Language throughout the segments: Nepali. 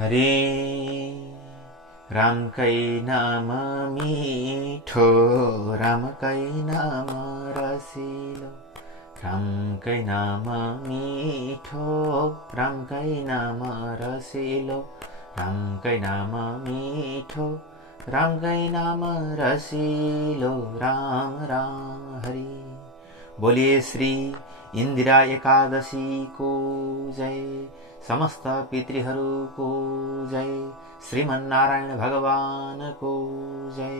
हरे राम कै नाम मीठो, राम कै नाम रसिलो, राम कै नाम मीठो, राम कै नाम रसिलो, राम कै नाम मीठो, राम कै नाम रसिलो, राम राम हरि। बोलिए श्री इंदिरा एकादशी को जय, समस्त पितृहरूको जय, श्रीमन्नारायण भगवान को जय।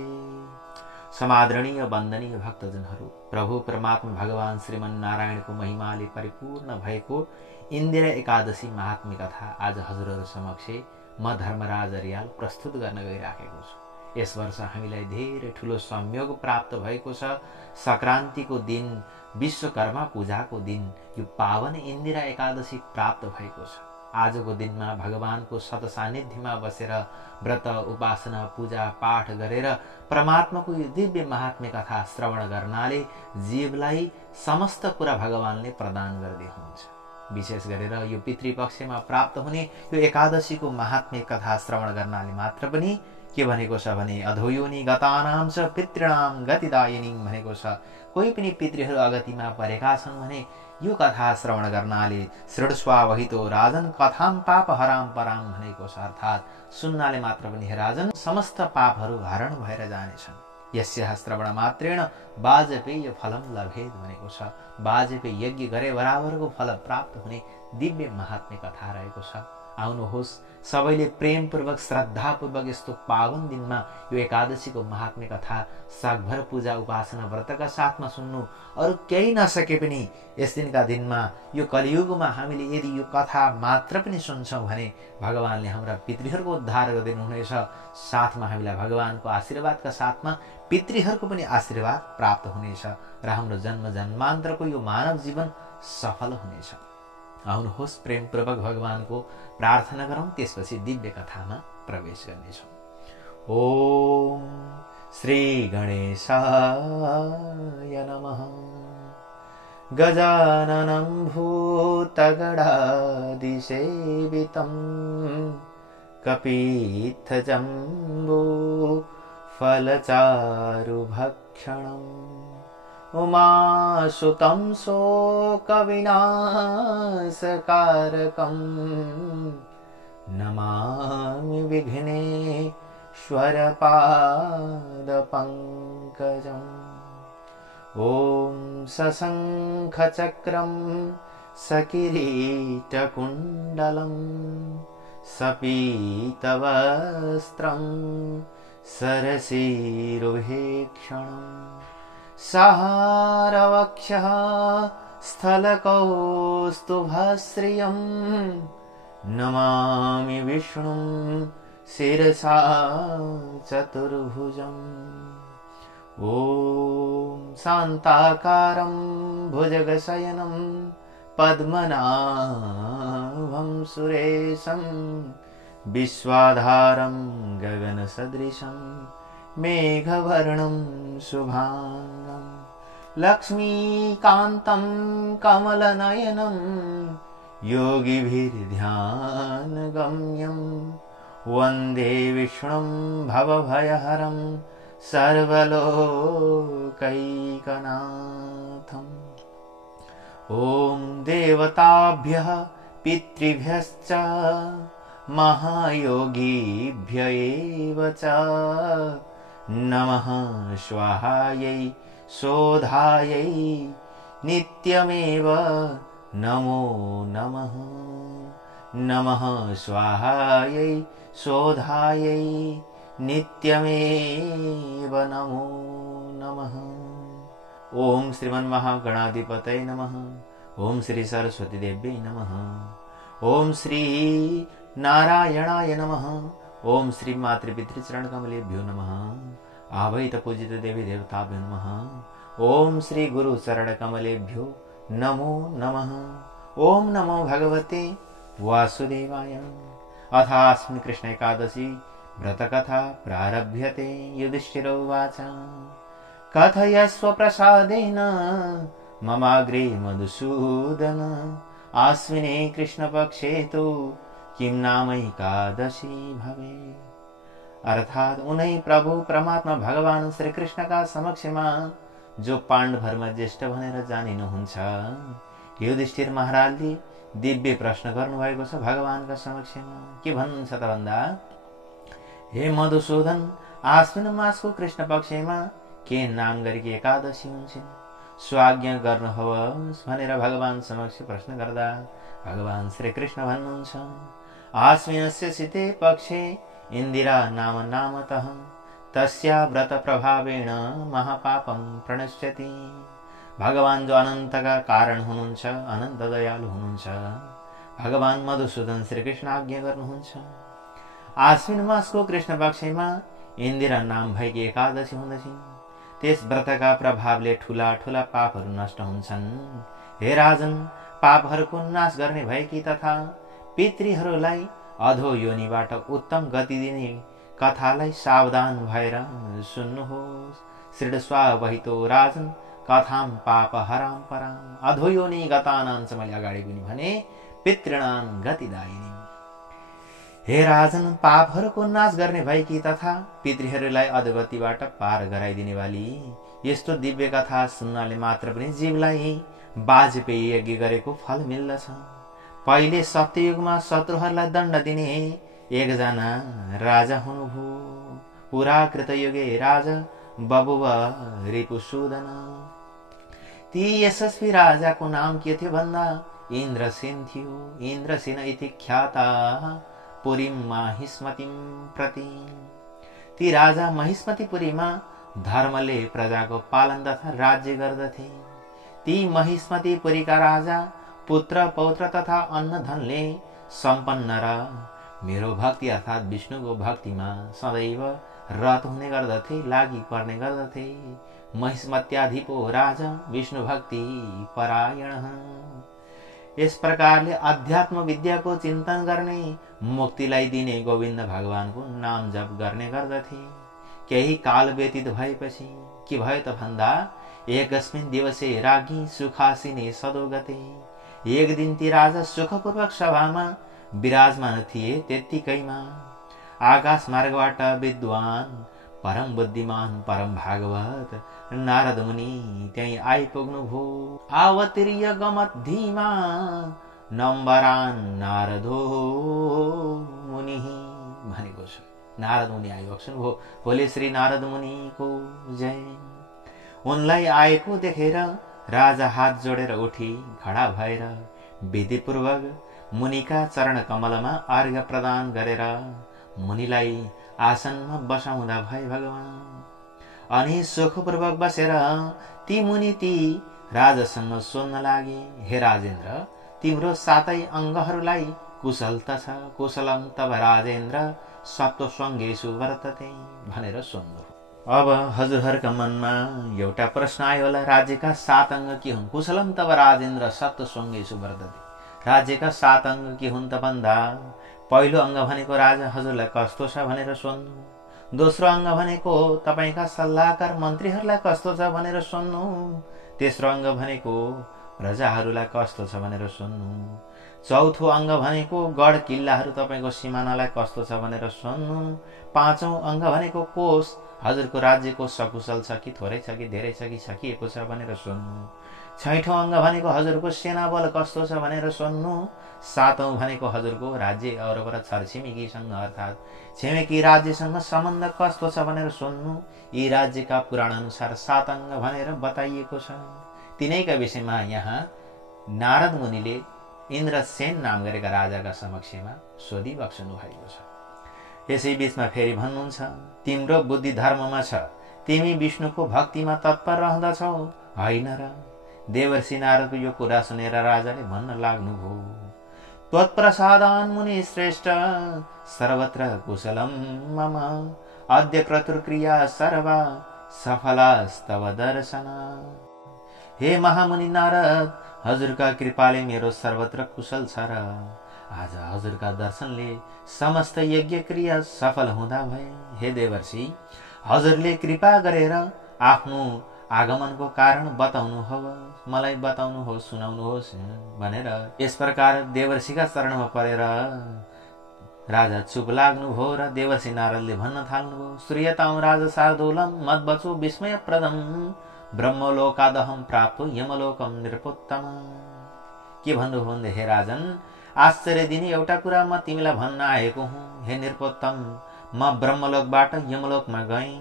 समादरणीय वन्दनीय भक्तजनहरू, प्रभु परमात्मा भगवान श्रीमन्नारायणको महिमाले परिपूर्ण भएको इन्दिरा एकादशी महात्म्य कथा आज हजुरहरू समक्ष म धर्मराज अर्याल प्रस्तुत गर्न गइराखेको छु। यस वर्ष हामीलाई धेरै ठूलो संयोग प्राप्त भएको छ। संक्रान्तिको दिन, विश्वकर्मा पूजाको दिन यो पावन इन्दिरा एकादशी प्राप्त भएको छ। आजको दिनमा भगवानको सत सान्निध्यमा बसेर व्रत उपासना पूजा पाठ गरेर परमात्माको यो दिव्य महात्म्य कथा श्रवण गर्नाले जीवलाई समस्त कुरा भगवानले प्रदान गर्दै हुनुहुन्छ। विशेष गरेर यो पितृपक्षमा प्राप्त हुने यो एकादशीको महात्म्य कथा श्रवण गर्नाले मात्र पनि के भनेको छ भने अधोयोनि गतानां च पितॄणां गतिदायिनी भनेको छ। कोही पनि पितृहरू अगतिमा परेका छन् भने यो कथा श्रवण गर्नाले श्रृणुष्वावहितो राजन कथां पाप हराम पराम भनेको छ। अर्थात् सुन्नाले मात्र पनि हे राजन समस्त पापहरू हरण भएर जानेछन्। यस्याः श्रवण मात्रेण वाजपेय फलम लभेत भनेको छ। वाजपेय यज्ञ गरे बराबरको फल प्राप्त हुने दिव्य महात्म्य कथा रहेको छ। आउनुहोस् सबैले प्रेमपूर्वक श्रद्धापूर्वक यस्तो पावन दिनमा यो एकादशीको महात्म्य कथा सागभर पूजा उपासना व्रतका साथमा सुन्नु। अरू केही नसके पनि यस दिनका दिनमा यो कलियुगमा हामीले यदि यो कथा मात्र पनि सुन्छौँ भने भगवानले हाम्रा पितृहरूको उद्धार गरिदिनुहुनेछ। साथमा हामीलाई भगवानको आशीर्वादका साथमा पितृहरूको पनि आशीर्वाद प्राप्त हुनेछ र हाम्रो जन्म जन्मान्तरको यो मानव जीवन सफल हुनेछ। आउनुहोस् प्रेमपूर्वक भगवानको प्रार्थना गरौँ, त्यसपछि दिव्य कथामा प्रवेश गर्नेछौँ। ओम श्री गणेशाय नमः। गजाननं भूतगणादिसेवितं कपीत्थजम्बो फलचारुभक्षणम् उमासुतं शोकविनाशकारकं नमामि विघ्नेश्वरपादपङ्कजम्। ॐ सशङ्खचक्रं सकिरीटकुण्डलं सपीतवस्त्रं सरसीरुहेक्षणम् सहारवक्षः स्थलकौस्तुभश्रियं नमामि विष्णुं शिरसा चतुर्भुजम्। ॐ शान्ताकारं भुजगशयनं पद्मनाभं सुरेशं विश्वाधारं गगनसदृशं मेघवर्णं शुभांगं लक्ष्मीकान्तं कमलनयनं योगिभिर्ध्यानगम्यं वन्दे विष्णुं भवभयहरं सर्वलोकैकनाथम्। ॐ देवताभ्यः पितृभ्यश्च महायोगिभ्य एव च नमः स्वाहायै शोधायै नित्यमेव नमो नमः। नमः स्वाहायै शोधायै नित्यमेव नमो नमः। ओम श्रीमन्महागणाधिपतये नमः। ओम श्री सरस्वती देव्यै नमः। ओम श्री नारायणाय नमः। ओम श्री मातृपितृचरणकमलेभ्यो नमः। आवैत पूजित देवी देवताभ्यो नमः। ओम श्री गुरु चरणकमलेभ्यो नमो नमः। ओम नमो भगवते वासुदेवाय। अथास्मिन् कृष्ण एकादशी व्रतकथा प्रारभ्यते। युधिष्ठिरो उवाच कथयस्व प्रसादेन ममाग्रे मधुसूदन आस्विने कृष्णपक्षे तु किम नाम एकादशी भवे। अर्थात उनै प्रभु परमात्मा भगवान श्री कृष्णका समक्षमा जो पाण्डवहरूमा ज्येष्ठ भनेर जानिनुहुन्छ, युधिष्ठिर महाराजले दिव्य प्रश्न गर्नुभएको छ भगवानका समक्षमा। के भन्नुहुन्छ त भन्दा, हे मधुसूदन, आश्विन मासको कृष्ण पक्षमा के नाम गरेकी एकादशी हुन्छन्, स्वाज्ञा गर्नुहोस् भनेर भगवान समक्ष प्रश्न गर्दा भगवान श्री कृष्ण भन्नुहुन्छ, आश्विनस्य शीते पक्षे इन्दिरा नाम नामतः तस्या व्रत प्रभावेण महापापम प्रणश्यति। भगवान जो अनन्तका कारण हुनुहुन्छ, अनन्त दयालु हुनुहुन्छ, भगवान मधुसूदन श्री कृष्ण आज्ञा गर्नुहुन्छ, आश्विन मासको कृष्ण पक्षमा इन्दिरा नाम भएकी एकादशी हुँदछन्। त्यस व्रतका प्रभावले ठूला ठूला पापहरू नष्ट हुन्छन्। हे राजन, पापहरूको नाश गर्ने भएकी तथा पितृहरूलाई अधो योनिबाट उत्तम गति दिने कथालाई सावधान भएर सुन्नुहोस्। श्रीडस्वावहितो राजन कथाम पाप हराम पराम। अधो योनि गतानां च मैले अगाडि पनि भने पितृणां गतिदायिनी। हे राजन, पापहरूको नाश गर्ने भएकी तथा पितृहरूलाई अधोगतिबाट पार गराइदिने वाली यस्तो दिव्य कथा सुन्नाले मात्र पनि जीवलाई वाजपेयी यज्ञ गरेको फल मिल्दछ। पहिले सत्ययुगमा शत्रुहरूलाई दण्ड दिने एकजना राजा हुनुभयो। पुरा कृतयुगे राजा बबुव रिपुसूदन। ती यशस्वी राजाको नाम के थियो भन्दा इन्द्रसेन थियो। इन्द्रसेन इति ख्याता पुरीम माहिष्मतिम प्रति। ती राजा महिष्मतिपुरीमा धर्मले प्रजाको पालन तथा राज्य गर्दथे। ती महिष्मतिपुरीका राजा पुत्र पौत्र तथा अन्न धनले सम्पन्न र मेरो भक्ति अर्थात विष्णुको भक्तिमा सदैव रत हुने गर्दथे, लागि पर्ने गर्दथे। महिष्मत्याधिपो राजा विष्णु भक्ति परायण। यस प्रकारले अध्यात्म विद्याको चिन्तन गर्ने, मुक्तिलाई दिने गोविन्द भगवानको नाम जप गर्ने गर्दथे। केही काल व्यतीत भएपछि के भयो त भन्दा, एकस्मिन दिवसे राज्ञी सुखासिने सदोगते। एक दिन ती राजा सुखपूर्वक सभामा विराजमान थिए। त्यत्तिकैमा आकाश मार्गबाट विद्वान, परम बुद्धिमान, परम भागवत नारद मुनि त्यही आइपुग्नु भो। आवतीर्य गमत धीमा नम्बरान नारदो मुनि भनेको छ। नारद मुनि आइपुग्छन् भो। भोलि श्री नारद मुनिको जय। उनलाई आएको देखेर राजा हात जोडेर उठी खडा भएर विधिपूर्वक मुनिका चरण कमलमा अर्घ्य प्रदान गरेर मुनिलाई आसनमा बसाउँदा भए भगवान। अनि सुखपूर्वक बसेर ती मुनि ती राजासँग सोध्न लागे, हे राजेन्द्र, तिम्रो सातै अङ्गहरूलाई कुशल त छ? कुशलम तब राजेन्द्र सप्तस्वङ्गेषु वर्तते भनेर सोध्नु। अब हजुरहरूका मनमा एउटा प्रश्न आयो होला, राज्यका सात अङ्ग के हुन्? कुशलम तब राजेन्द्र सप्तस्वङ्गेषु वर्तते। राज्यका सात अङ्ग के हुन् त भन्दा, पहिलो अङ्ग भनेको राजा हजुरलाई कस्तो छ भनेर सोध्नु। दोस्रो अङ्ग भनेको तपाईका सल्लाहकार मन्त्रीहरूलाई कस्तो छ भनेर सोध्नु। तेस्रो अङ्ग भनेको प्रजाहरूलाई कस्तो छ भनेर सोध्नु। चौथो अङ्ग भनेको गढ किल्लाहरू तपाईको सिमानालाई कस्तो छ भनेर सोध्नु। पाँचौं अङ्ग भनेको कोष, हजुरको राज्यको सकुशल छ कि थोरै छ कि धेरै छ कि सकिएको छ भनेर सोध्नु। छैठौं अङ्ग भनेको हजुरको सेना बल कस्तो छ भनेर सोध्नु। सातौं भनेको हजुरको राज्य औरबर छरछिमेकीसँग अर्थात् छिमेकी राज्यसँग सम्बन्ध कस्तो छ भनेर सोध्नु। यी राज्यका पुराण अनुसार सात अङ्ग भनेर बताइएको छ। तिनैका विषयमा यहाँ नारद मुनिले इन्द्रसेन नाम गरेका राजाका समक्षमा सोधिबक्सनु भएको छ। यसै बीचमा फेरि भन्नुहुन्छ, तिम्रो बुद्धि धर्ममा छ, तिमी विष्णुको भक्तिमा तत्पर रहँदछौ होइन र? देवर्षि नारदको यो कुरा सुनेर राजाले भन्न लाग्नुभयो, त्वत्प्रसादान् मुनि श्रेष्ठ सर्वत्र कुशलम मम अद्य क्रतुर्क्रिया सर्वा सफलास्तव दर्शन। हे महामुनि नारद, हजुरका कृपाले मेरो सर्वत्र कुशल छ र आज हजुरका दर्शनले समस्त यज्ञ क्रिया सफल हुँदा भए। हे देवर्षि, हजुरले कृपा गरेर आफ्नो आगमनको कारण बताउनुहोस्, मलाई बताउनुहोस्, सुनाउनुहोस् भनेर यस प्रकार देवर्षिका चरणमा परेर राजा चुप लाग्नुभयो र देवर्षि नारदले भन्न थाल्नुभयो, श्रूयतां राज शार्दूलम मद्वचो विस्मयप्रदम ब्रह्मलोकादहं प्राप्तो यमलोकम निरपोत्तम। के भन्नुभयो भन्दा, हे राजन, आश्चर्य दिने एउटा कुरा म तिमीलाई भन्न आएको हुँ। हे निरपोत्तम, म ब्रह्मलोकबाट यमलोकमा गएँ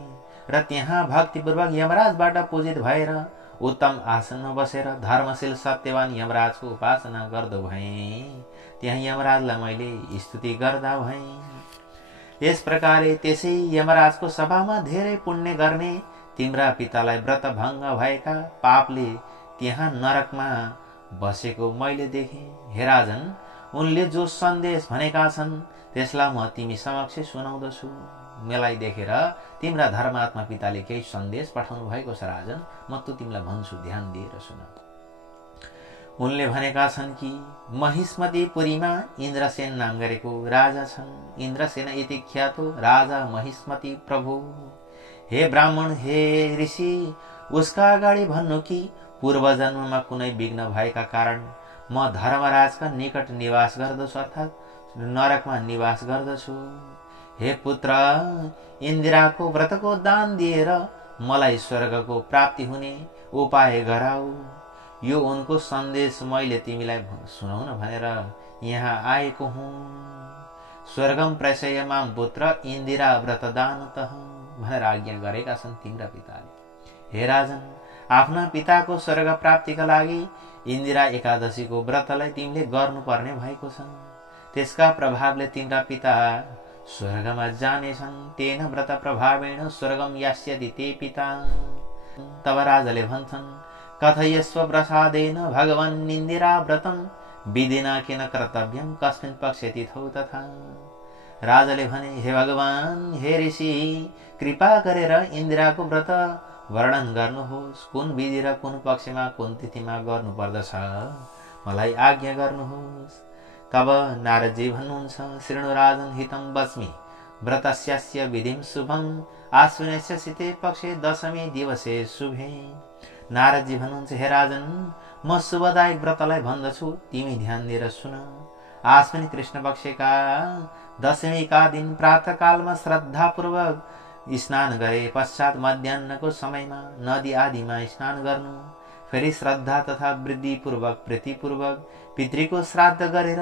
र त्यहाँ भक्तिपूर्वक यमराजबाट पूजित भएर उत्तम आसनमा बसेर धर्मशील सत्यवान यमराजको उपासना गर्दो भएँ। त्यहाँ यमराजलाई मैले स्तुति गर्दा भएँ। यस प्रकारले त्यसै यमराजको सभामा धेरै पुण्य गर्ने तिम्रा पितालाई व्रत भङ्ग भएका पापले त्यहाँ नरकमा बसेको मैले देखेँ। हे राजन, उनले जो सन्देश भनेका छन् त्यसलाई म तिमी समक्ष सुनाउँदछु। मलाई देखेर तिम्रा धर्मात्मा पिताले केही सन्देश पठाउनु भएको छ राजन, म त तिमीलाई भन्छु, ध्यान दिएर सुन। उनले भनेका छन् कि महिष्मतिपुरीमा इन्द्रसेन नाम गरेको राजा छन्। इन्द्रसेन इति ख्यातो राजा महिष्मति प्रभु। हे ब्राह्मण, हे ऋषि, उसका अगाडि भन्नु कि पूर्व जन्ममा कुनै विघ्न भएका कारण म धर्मराजका निकट निवास गर्दछु, अर्थात् नरकमा निवास गर्दछु। हे पुत्र, इन्दिराको व्रतको दान दिएर मलाई स्वर्गको प्राप्ति हुने उपाय गराऊ। यो उनको सन्देश मैले तिमीलाई सुनाउन भनेर यहाँ आएको हुँ। स्वर्गम प्रशय माम पुत्र इन्दिरा व्रतदानतः भनेर आज्ञा गरेका छन् तिम्रा पिताले। हे राजन, आफ्ना पिताको स्वर्ग प्राप्तिका लागि इन्दिरा एकादशीको व्रतलाई तिमीले गर्नुपर्ने भएको छ। त्यसका प्रभावले तिम्रा पिता स्वर्गमा जानेछन्। तेन व्रत प्रभावेण स्वर्गम यास्यति ते पिता। तब राजाले भन्छन्, कथयस्व प्रसादेन भगवान् इन्दिरा व्रतम विधिना किन कर्तव्यम कस्मिन् पक्षे तिथौ तथा। राजाले भने, हे भगवान, हे ऋषि, कृपा गरेर इन्दिराको व्रत वर्णन गर्नुहोस्। कुन विधि र कुन पक्षमा कुन तिथिमा गर्नुपर्दछ मलाई आज्ञा गर्नुहोस्। तब नारदजी भन्नुहुन्छ, शृणु राजन हितं वच्मि व्रतस्यास्य विधिं शुभं आश्विनस्य शीते पक्षे दशमी दिवसे शुभे। नारदजी भन्नुहुन्छ, हे राजन, म शुभदायक व्रतलाई भन्दछु, तिमी ध्यान दिएर सुन। आश्विन कृष्ण पक्षका दशमीका दिन प्रातःकालमा श्रद्धापूर्वक स्नान गरे पश्चात मध्याह्नको समयमा नदी आदिमा स्नान गर्नु। फेरि श्रद्धा तथा वृद्धिपूर्वक प्रीतिपूर्वक पितृको श्राद्ध गरेर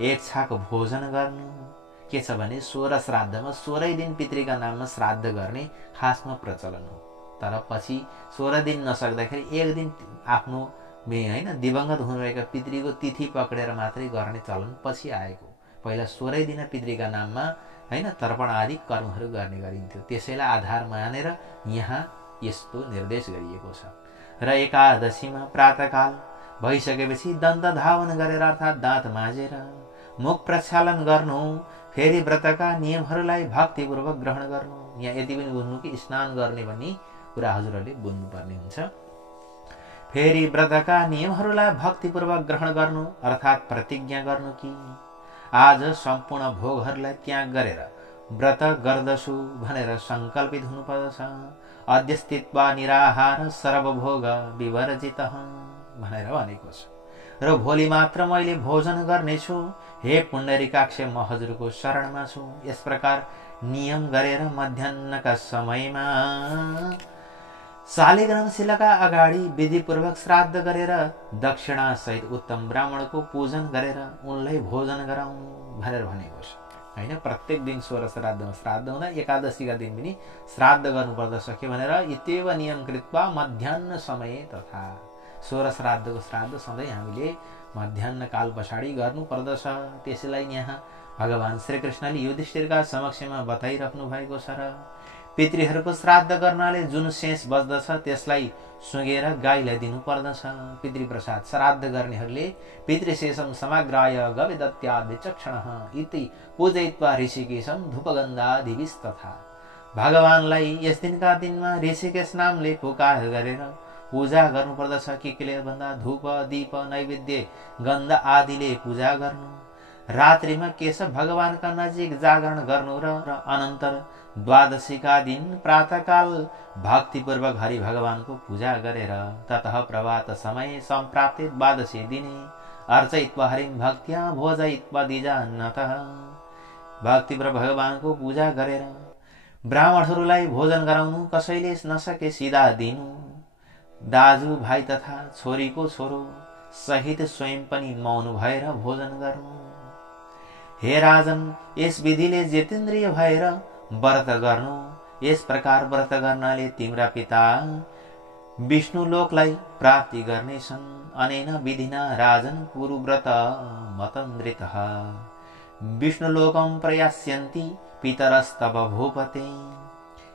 एक छाक भोजन गर्नु। के छ भने 16 श्राद्धमा 16 दिन पितृका नाममा श्राद्ध गर्ने खासमा प्रचलन हो। तर पछि 16 दिन नसक्दाखेरि एक दिन आफ्नो दिवंगत हुनुभएका पितृको तिथि पक्रेर मात्रै गर्ने चलन पछि आएको। पहिला 16 दिन पितृका नाममा तर्पण आदि कर्महरू गर्ने गरिन्थ्यो। त्यसैलाई आधार मानेर यहाँ यस्तो निर्देश गरिएको छ। र एकादशीमा प्रातःकाल भइसकेपछि दन्त धावन गरेर अर्थात् दाँत माझेर मुख प्रक्षालन गर्नु। फेरि व्रतका नियमहरूलाई भक्तिपूर्वक ग्रहण गर्नु। यहाँ यति पनि बुझ्नु कि स्नान गर्ने भन्ने कुरा हजुरहरूले बुझ्नुपर्ने हुन्छ। फेरि व्रतका नियमहरूलाई भक्तिपूर्वक ग्रहण गर्नु अर्थात् प्रतिज्ञा गर्नु कि आज सम्पूर्ण भोगहरूलाई त्याग गरेर व्रत गर्दछु भनेर संकल्पित हुनुपर्दछ। अद्य स्थित्वा निराहार सर्वभोग विवर्जित भनेर भनेको छ। र भोलि मात्र मैले भोजन गर्नेछु। हे पुण्डरीकाक्ष, म हजुरको शरणमा छु। यस प्रकार नियम गरेर मध्याह्नका समयमा शालिग्राम शिलाका अगाडि विधिपूर्वक श्राद्ध गरेर दक्षिणा सहित उत्तम ब्राह्मणको पूजन गरेर उनलाई भोजन गराउनु भनेर भनेको छ। प्रत्येक दिन 16 श्राद्धमा श्राद्ध हुँदा एकादशीका दिन पनि श्राद्ध गर्नुपर्दछ। के भनेर इत्येव नियम कृत्वा मध्याह्न समय तथा 16 श्राद्धको श्राद्ध सधैँ हामीले मध्याह्न काल पछाडि गर्नुपर्दछ। त्यसैलाई यहाँ भगवान श्रीकृष्णले युधिष्ठिरका समक्षमा बताइराख्नु भएको छ। र पितृहरूको श्राद्ध गर्नाले जुन शेष बच्दछ त्यसलाई सुँगेर गाईलाई दिनुपर्दछ। पितृप्रसाद श्राद्ध गर्नेहरूले पितृशेषम समग्राय गविदत्याद विचक्षणः इति पूजयित्वा ऋषिकेशम धूपगन्धादिभिस्तथा। भगवानलाई यस दिनका दिनमा ऋषिकेश नामले पुकार गरेर पूजा गर्नुपर्दछ। के भन्दा धूप दीप नैवेद्य गन्ध आदिले पूजा गर्नु। रात्रिमा केशव भगवानका नजिक जागरण गर्नु र अनन्तर द्वादशीका दिन प्रातःकाल भक्तिपूर्वक हरि भगवानको पूजा गरेर ततः प्रभात समय सम्प्राप्ते द्वादशी दिने अर्चयित्वा हरिं भक्त्या भोजयित्वा द्विजान्नतः। भक्तिपूर्वक भगवानको पूजा गरेर ब्राह्मणहरूलाई भोजन गराउनु, कसैले नसके सिधा दिनु, दाजु भाइ तथा छोरीको छोरो सहित स्वयं पनि मौन भएर भोजन गर्नु। हे राजन, यस विधिले जितेन्द्रिय भएर व्रत गर्नु। यस प्रकार व्रत गर्नाले तिम्रा पिता विष्णु लोकलाई प्राप्ति गर्नेछन्। अनेन विधिना राजन कुरु व्रत मतन्द्रितः विष्णु लोकम प्रयास्यन्ति पितरस्तव भूपते।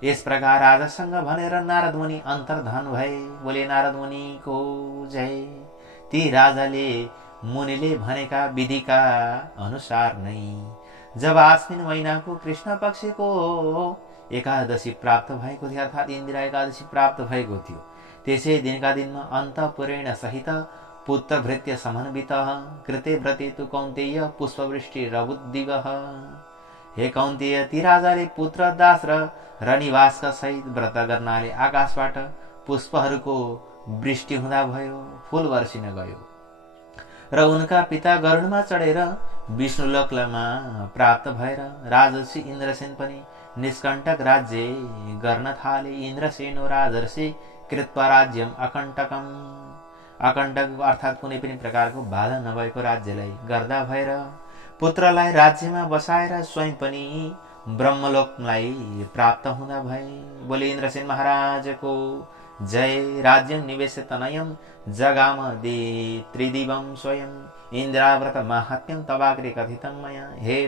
यस प्रकार राजासँग भनेर नारद मुनि अन्तर्धान भए। बोले नारद मुनि को जय। ती राजाले मुनिले भनेका विधिका अनुसार नै जब आश्विन महिनाको कृष्ण पक्षको एकादशी प्राप्त भएको थियो, अर्थात् इन्दिरा एकादशी प्राप्त भएको थियो, त्यसै दिनका दिनमा अन्तःपुरेण सहित पुत्र भृत्य समन्वित कृते व्रते तु कौन्तेय पुष्पवृष्टि रबुद्दिवः। हे कौन्तेय, ती राजाले पुत्र दास र निवासका सहित व्रत गर्नाले आकाशबाट पुष्पहरूको वृष्टि हुँदा भयो, फूल वर्षिन गयो र उनका पिता गरुडमा चढेर विष्णुलोकमा प्राप्त भएर राजर्षि इन्द्रसेन पनि निष्कण्टक राज्य गर्न थाले। इन्द्रसेनो राजर्षि कृत्वा राज्यम अकण्टकम, अकण्टक अर्थात् कुनै पनि प्रकारको बाधा नभएको राज्यलाई गर्दा भएर पुत्रलाई राज्यमा बसाएर स्वयं पनि ब्रह्मलोकलाई प्राप्त हुँदा भए। बोले इन्द्रसेन महाराजको जय। राज्यं निवेश तनयं जगाम दे त्रिदिवं स्वयं इन्द्राव्रत महात्म्यं तवाग्रे कथितं मया। हे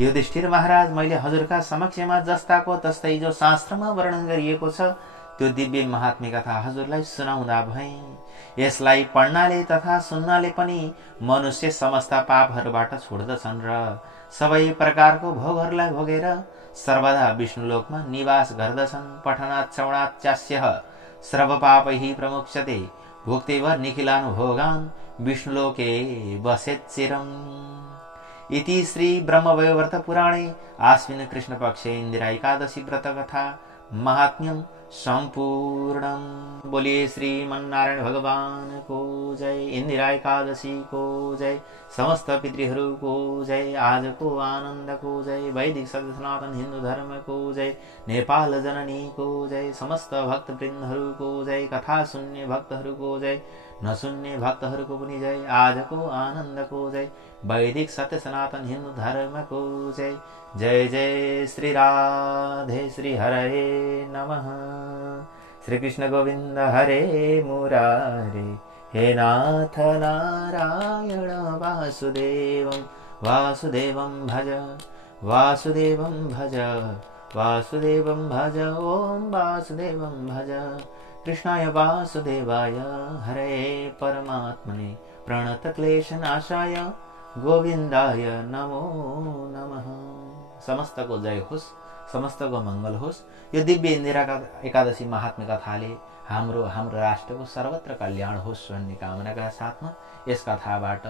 युधिष्ठिर महाराज, मैले हजुरका समक्षमा जस्ताको तस्तै जो शास्त्रमा वर्णन गरिएको छ त्यो दिव्य महात्म्य कथा हजुरलाई सुनाउँदा भए। यसलाई पढ्नाले तथा सुन्नाले पनि मनुष्य समस्त पापहरूबाट छुट्दछन् र सबै प्रकारको भोगहरूलाई भोगेर सर्वदा विष्णुलोकमा निवास गर्दछन्। पठनात् श्रवणात् चास्यः सर्वपापैः प्रमुच्यते भुक्तेव निखिलानुभोगान् विष्णुलोके वसेत् चिरम्। इति श्री ब्रह्मवैवर्त पुराणे आश्विन कृष्ण पक्षे इंदिरा एकादशी व्रत कथा महात्म्यम संपूर्णम। बोलिए श्रीमन्नारायण भगवान को जय। इंदिरा एकादशी को जय। समस्त पितृहरू को जय। आज को आनंद को जय। वैदिक सत्य सनातन हिंदू धर्म को जय। नेपाल जननी को जय। समस्त भक्त वृन्दहरू को जय। कथा सुन्ने भक्तहरू को जय। नसुन्ने भक्तहरूको पनि जय। आजको आनन्द को जय। वैदिक सत्य सनातन हिंदू धर्म को जय। जय जय श्री राधे श्री हरे नमः। श्री कृष्ण गोविंद हरे मुरारे। हे नाथ नारायण वासुदेवं वासुदेवं भज वासुदेवं भज वासुदेवं भज। ओम वासुदेवं भज। कृष्णाय वासुदेवाय हरे परमात्मने प्रणतक्लेशनाशाय गोविंदाय नमो नमः। समस्त को जय होस्, समस्त को मंगल होस्। यो दिव्य इंदिरा एकादशी महात्म्य कथाले हाम्रो राष्ट्रको सर्वत्र कल्याण होस् भन्ने कामनाका साथमा यस कथाबाट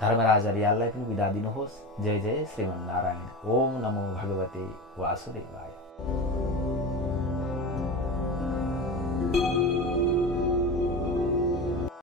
धर्मराज अर्याललाई पनि बिदा दिनुहोस्। जय जय श्रीमन्नारायण। ओम नमो भगवते वासुदेवाय।